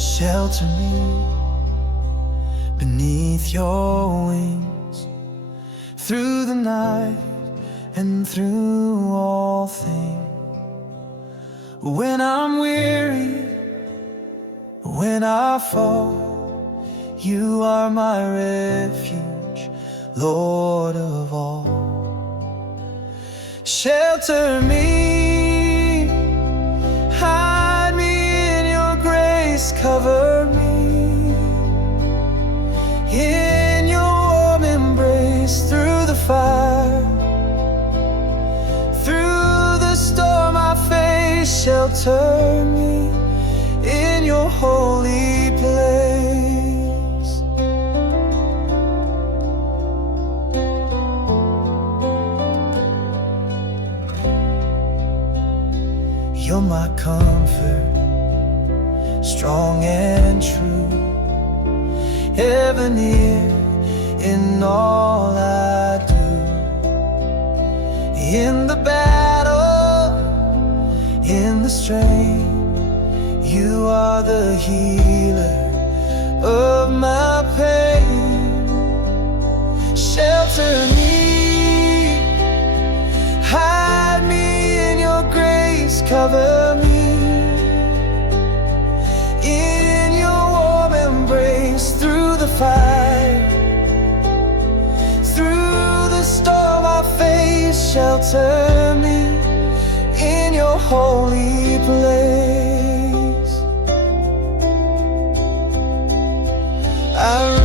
Shelter me beneath your wings, through the night and through all things. When I'm weary, when I fall, you are my refuge, Lord of all. Shelter me, hide me in your grace, cover me in your warm embrace. Through the fire, through the storm I face, shelter me in your holy place. You're my comfort, strong and true, ever near in all I do. In the battle, in the strain, you are the healer of my pain. Shelter me, hide me in your grace, cover me in your warm embrace. Through the fire, through the storm I face, shelter me in your holy place. I